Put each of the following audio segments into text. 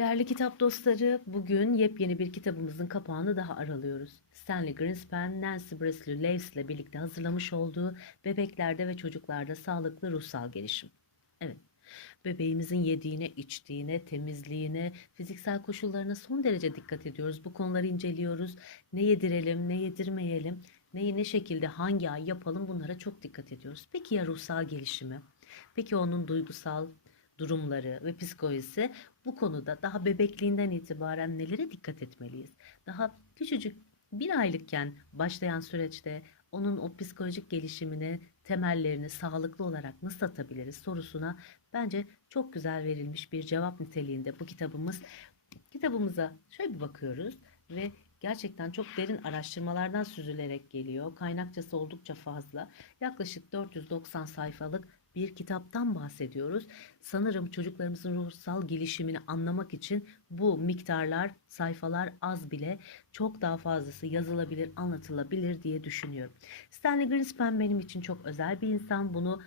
Değerli kitap dostları, bugün yepyeni bir kitabımızın kapağını daha aralıyoruz. Stanley Greenspan, Nancy Bresley Lewis ile birlikte hazırlamış olduğu Bebeklerde ve Çocuklarda Sağlıklı Ruhsal Gelişim. Evet, bebeğimizin yediğine, içtiğine, temizliğine, fiziksel koşullarına son derece dikkat ediyoruz. Bu konuları inceliyoruz. Ne yedirelim, ne yedirmeyelim, neyi ne şekilde hangi ay yapalım bunlara çok dikkat ediyoruz. Peki ya ruhsal gelişimi? Peki onun duygusal durumları ve psikolojisi bu konuda daha bebekliğinden itibaren nelere dikkat etmeliyiz? Daha küçücük bir aylıkken başlayan süreçte onun o psikolojik gelişimine temellerini sağlıklı olarak nasıl atabiliriz sorusuna bence çok güzel verilmiş bir cevap niteliğinde bu kitabımız. Kitabımıza şöyle bir bakıyoruz ve gerçekten çok derin araştırmalardan süzülerek geliyor. Kaynakçası oldukça fazla. Yaklaşık 490 sayfalık bir kitaptan bahsediyoruz. Sanırım çocuklarımızın ruhsal gelişimini anlamak için bu miktarlar, sayfalar az bile çok daha fazlası yazılabilir, anlatılabilir diye düşünüyorum. Stanley Greenspan benim için çok özel bir insan. Bunu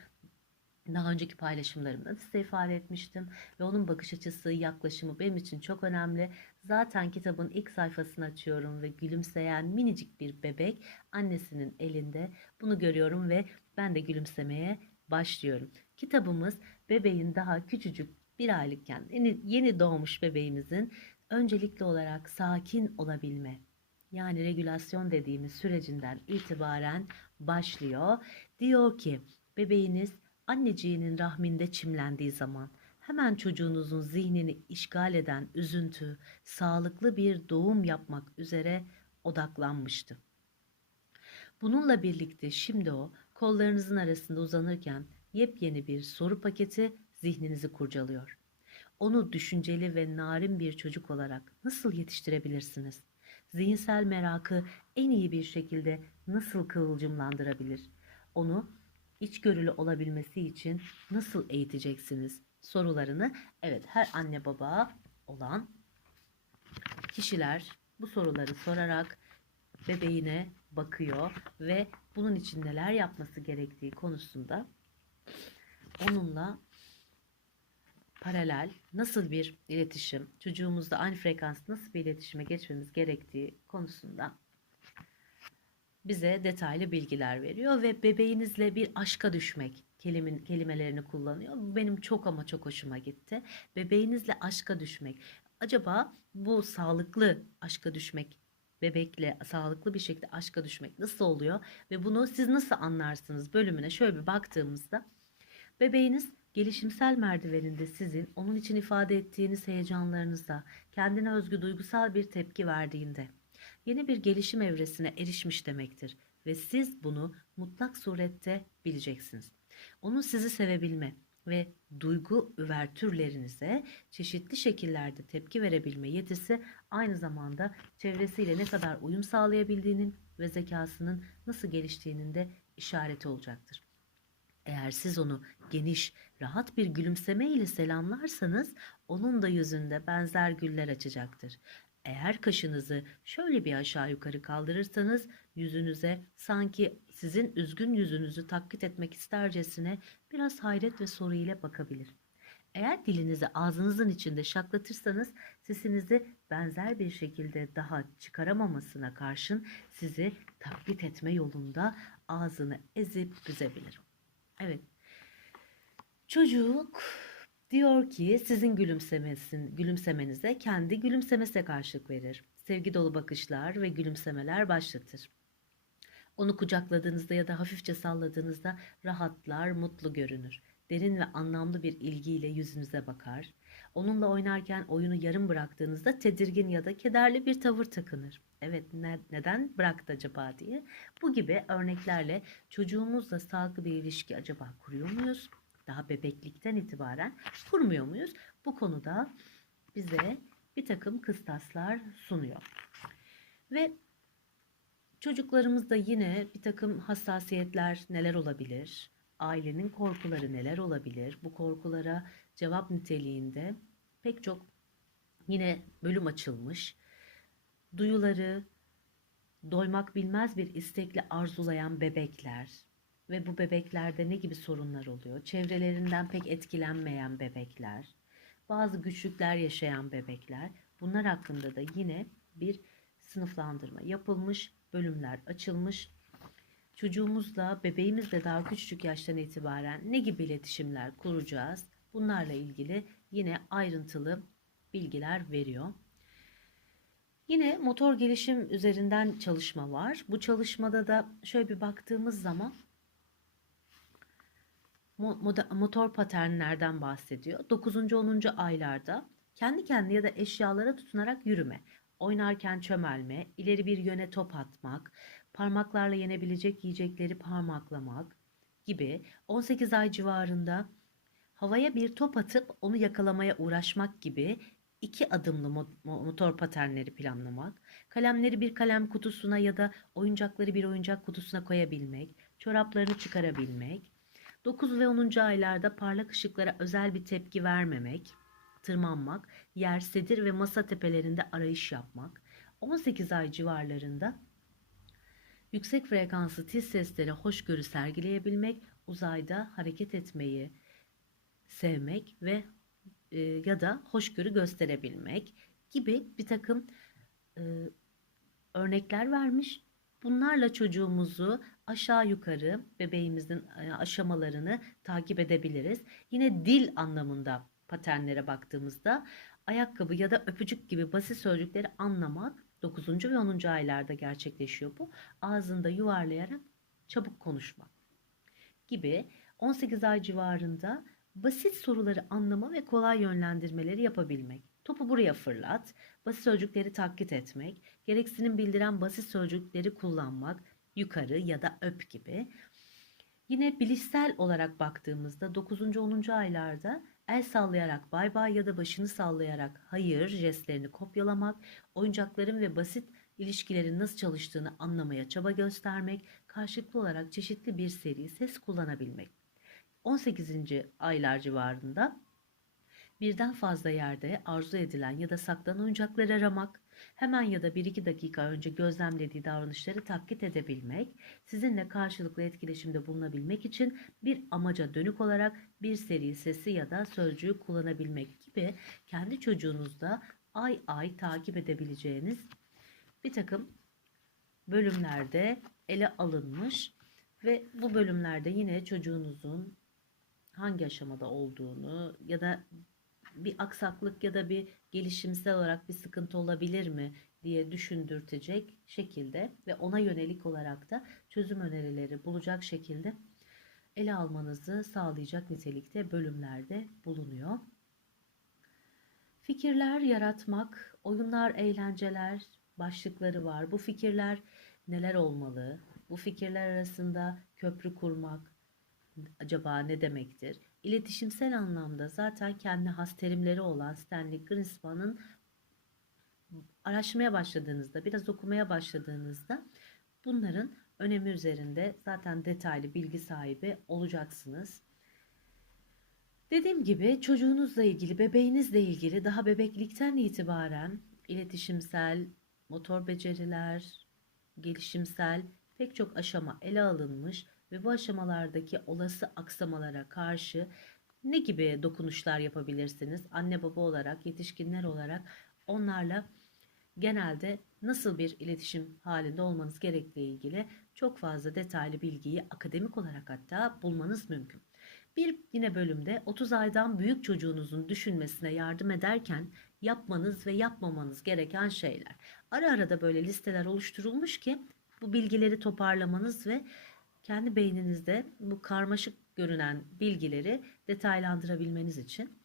daha önceki paylaşımlarımda da size ifade etmiştim ve onun bakış açısı, yaklaşımı benim için çok önemli. Zaten kitabın ilk sayfasını açıyorum ve gülümseyen minicik bir bebek annesinin elinde. Bunu görüyorum ve ben de gülümsemeye başlıyorum. Kitabımız bebeğin daha küçücük bir aylıkken yeni, doğmuş bebeğimizin öncelikli olarak sakin olabilme yani regülasyon dediğimiz sürecinden itibaren başlıyor. Diyor ki bebeğiniz anneciğinin rahminde çimlendiği zaman hemen çocuğunuzun zihnini işgal eden üzüntü, sağlıklı bir doğum yapmak üzere odaklanmıştı. Bununla birlikte şimdi o kollarınızın arasında uzanırken yepyeni bir soru paketi zihninizi kurcalıyor. Onu düşünceli ve narin bir çocuk olarak nasıl yetiştirebilirsiniz? Zihinsel merakı en iyi bir şekilde nasıl kıvılcımlandırabilir? Onu içgörülü olabilmesi için nasıl eğiteceksiniz? Sorularını evet her anne baba olan kişiler bu soruları sorarak bebeğine bakıyor ve bunun için neler yapması gerektiği konusunda onunla paralel nasıl bir iletişim, çocuğumuzla aynı frekans nasıl bir iletişime geçmemiz gerektiği konusunda bize detaylı bilgiler veriyor ve bebeğinizle bir aşka düşmek kelimin, kelimelerini kullanıyor. Bu benim çok ama çok hoşuma gitti. Bebeğinizle aşka düşmek. Acaba bu sağlıklı aşka düşmek bebekle sağlıklı bir şekilde aşka düşmek nasıl oluyor ve bunu siz nasıl anlarsınız bölümüne şöyle bir baktığımızda bebeğiniz gelişimsel merdiveninde sizin onun için ifade ettiğiniz heyecanlarınıza kendine özgü duygusal bir tepki verdiğinde yeni bir gelişim evresine erişmiş demektir ve siz bunu mutlak surette bileceksiniz. Onun sizi sevebilme ve duygu üvertürlerinize çeşitli şekillerde tepki verebilme yetisi aynı zamanda çevresiyle ne kadar uyum sağlayabildiğinin ve zekasının nasıl geliştiğinin de işareti olacaktır. Eğer siz onu geniş, rahat bir gülümseme ile selamlarsanız onun da yüzünde benzer güller açacaktır. Eğer kaşınızı şöyle bir aşağı yukarı kaldırırsanız yüzünüze sanki sizin üzgün yüzünüzü taklit etmek istercesine biraz hayret ve soru ile bakabilir. Eğer dilinizi ağzınızın içinde şaklatırsanız sesinizi benzer bir şekilde daha çıkaramamasına karşın sizi taklit etme yolunda ağzını ezip büzebilir. Evet. Çocuk diyor ki sizin gülümsemesin, gülümsemenize kendi gülümsemesine karşılık verir. Sevgi dolu bakışlar ve gülümsemeler başlatır. Onu kucakladığınızda ya da hafifçe salladığınızda rahatlar, mutlu görünür. Derin ve anlamlı bir ilgiyle yüzünüze bakar. Onunla oynarken oyunu yarım bıraktığınızda tedirgin ya da kederli bir tavır takınır. Evet ne, neden bıraktı acaba diye. Bu gibi örneklerle çocuğumuzla sağlıklı bir ilişki acaba kuruyor muyuz? Daha bebeklikten itibaren kurmuyor muyuz? Bu konuda bize bir takım kıstaslar sunuyor. Ve çocuklarımızda yine bir takım hassasiyetler neler olabilir? Ailenin korkuları neler olabilir? Bu korkulara cevap niteliğinde pek çok yine bölüm açılmış. Duyuları doymak bilmez bir istekle arzulayan bebekler ve bu bebeklerde ne gibi sorunlar oluyor? Çevrelerinden pek etkilenmeyen bebekler. bazı güçlükler yaşayan bebekler. Bunlar hakkında da yine bir sınıflandırma yapılmış, bölümler açılmış. Çocuğumuzla, bebeğimizle daha küçük yaştan itibaren ne gibi iletişimler kuracağız? Bunlarla ilgili yine ayrıntılı bilgiler veriyor. Yine motor gelişim üzerinden çalışma var. Bu çalışmada da şöyle bir baktığımız zaman motor paternlerden bahsediyor. 9. 10. aylarda kendi kendine ya da eşyalara tutunarak yürüme, oynarken çömelme, ileri bir yöne top atmak, parmaklarla yenebilecek yiyecekleri parmaklamak gibi 18 ay civarında havaya bir top atıp onu yakalamaya uğraşmak gibi iki adımlı mo- mo- motor paternleri planlamak, kalemleri bir kalem kutusuna ya da oyuncakları bir oyuncak kutusuna koyabilmek, çoraplarını çıkarabilmek, 9 ve 10. aylarda parlak ışıklara özel bir tepki vermemek, tırmanmak, yer, sedir ve masa tepelerinde arayış yapmak, 18 ay civarlarında yüksek frekanslı tiz seslere hoşgörü sergileyebilmek, uzayda hareket etmeyi sevmek ve e, ya da hoşgörü gösterebilmek gibi bir takım e, örnekler vermiş. Bunlarla çocuğumuzu aşağı yukarı bebeğimizin e, aşamalarını takip edebiliriz. Yine dil anlamında paternlere baktığımızda ayakkabı ya da öpücük gibi basit sözcükleri anlamak 9. ve 10. aylarda gerçekleşiyor bu. Ağzında yuvarlayarak çabuk konuşmak gibi 18 ay civarında basit soruları anlama ve kolay yönlendirmeleri yapabilmek. Topu buraya fırlat, basit sözcükleri taklit etmek, gereksinim bildiren basit sözcükleri kullanmak, yukarı ya da öp gibi. Yine bilişsel olarak baktığımızda 9. 10. aylarda el sallayarak bay bay ya da başını sallayarak hayır jestlerini kopyalamak, oyuncakların ve basit ilişkilerin nasıl çalıştığını anlamaya çaba göstermek, karşılıklı olarak çeşitli bir seri ses kullanabilmek. 18. aylar civarında birden fazla yerde arzu edilen ya da saklanan oyuncakları aramak, hemen ya da 1-2 dakika önce gözlemlediği davranışları taklit edebilmek, sizinle karşılıklı etkileşimde bulunabilmek için bir amaca dönük olarak bir seri sesi ya da sözcüğü kullanabilmek gibi kendi çocuğunuzda ay ay takip edebileceğiniz bir takım bölümlerde ele alınmış ve bu bölümlerde yine çocuğunuzun hangi aşamada olduğunu ya da bir aksaklık ya da bir gelişimsel olarak bir sıkıntı olabilir mi diye düşündürtecek şekilde ve ona yönelik olarak da çözüm önerileri bulacak şekilde ele almanızı sağlayacak nitelikte bölümlerde bulunuyor. Fikirler yaratmak, oyunlar, eğlenceler başlıkları var. Bu fikirler neler olmalı? Bu fikirler arasında köprü kurmak acaba ne demektir? İletişimsel anlamda zaten kendi has terimleri olan Stanley Greenspan'ın araştırmaya başladığınızda, biraz okumaya başladığınızda bunların önemi üzerinde zaten detaylı bilgi sahibi olacaksınız. Dediğim gibi çocuğunuzla ilgili, bebeğinizle ilgili daha bebeklikten itibaren iletişimsel, motor beceriler, gelişimsel pek çok aşama ele alınmış ve bu aşamalardaki olası aksamalara karşı ne gibi dokunuşlar yapabilirsiniz? Anne baba olarak, yetişkinler olarak onlarla genelde nasıl bir iletişim halinde olmanız gerektiği ilgili çok fazla detaylı bilgiyi akademik olarak hatta bulmanız mümkün. Bir yine bölümde 30 aydan büyük çocuğunuzun düşünmesine yardım ederken yapmanız ve yapmamanız gereken şeyler. Ara ara da böyle listeler oluşturulmuş ki bu bilgileri toparlamanız ve kendi beyninizde bu karmaşık görünen bilgileri detaylandırabilmeniz için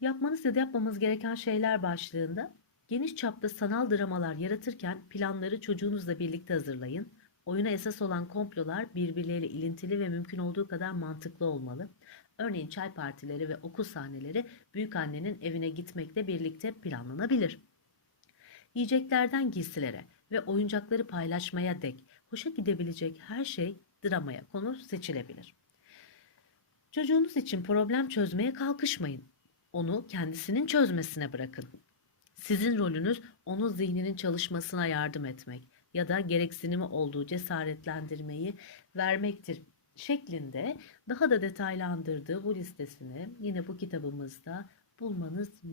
yapmanız ya da yapmamanız gereken şeyler başlığında geniş çapta sanal dramalar yaratırken planları çocuğunuzla birlikte hazırlayın. Oyuna esas olan komplolar birbirleriyle ilintili ve mümkün olduğu kadar mantıklı olmalı. Örneğin çay partileri ve okul sahneleri büyük annenin evine gitmekle birlikte planlanabilir. Yiyeceklerden giysilere ve oyuncakları paylaşmaya dek hoşa gidebilecek her şey dramaya konu seçilebilir. Çocuğunuz için problem çözmeye kalkışmayın. Onu kendisinin çözmesine bırakın. Sizin rolünüz onun zihninin çalışmasına yardım etmek ya da gereksinimi olduğu cesaretlendirmeyi vermektir şeklinde daha da detaylandırdığı bu listesini yine bu kitabımızda bulmanız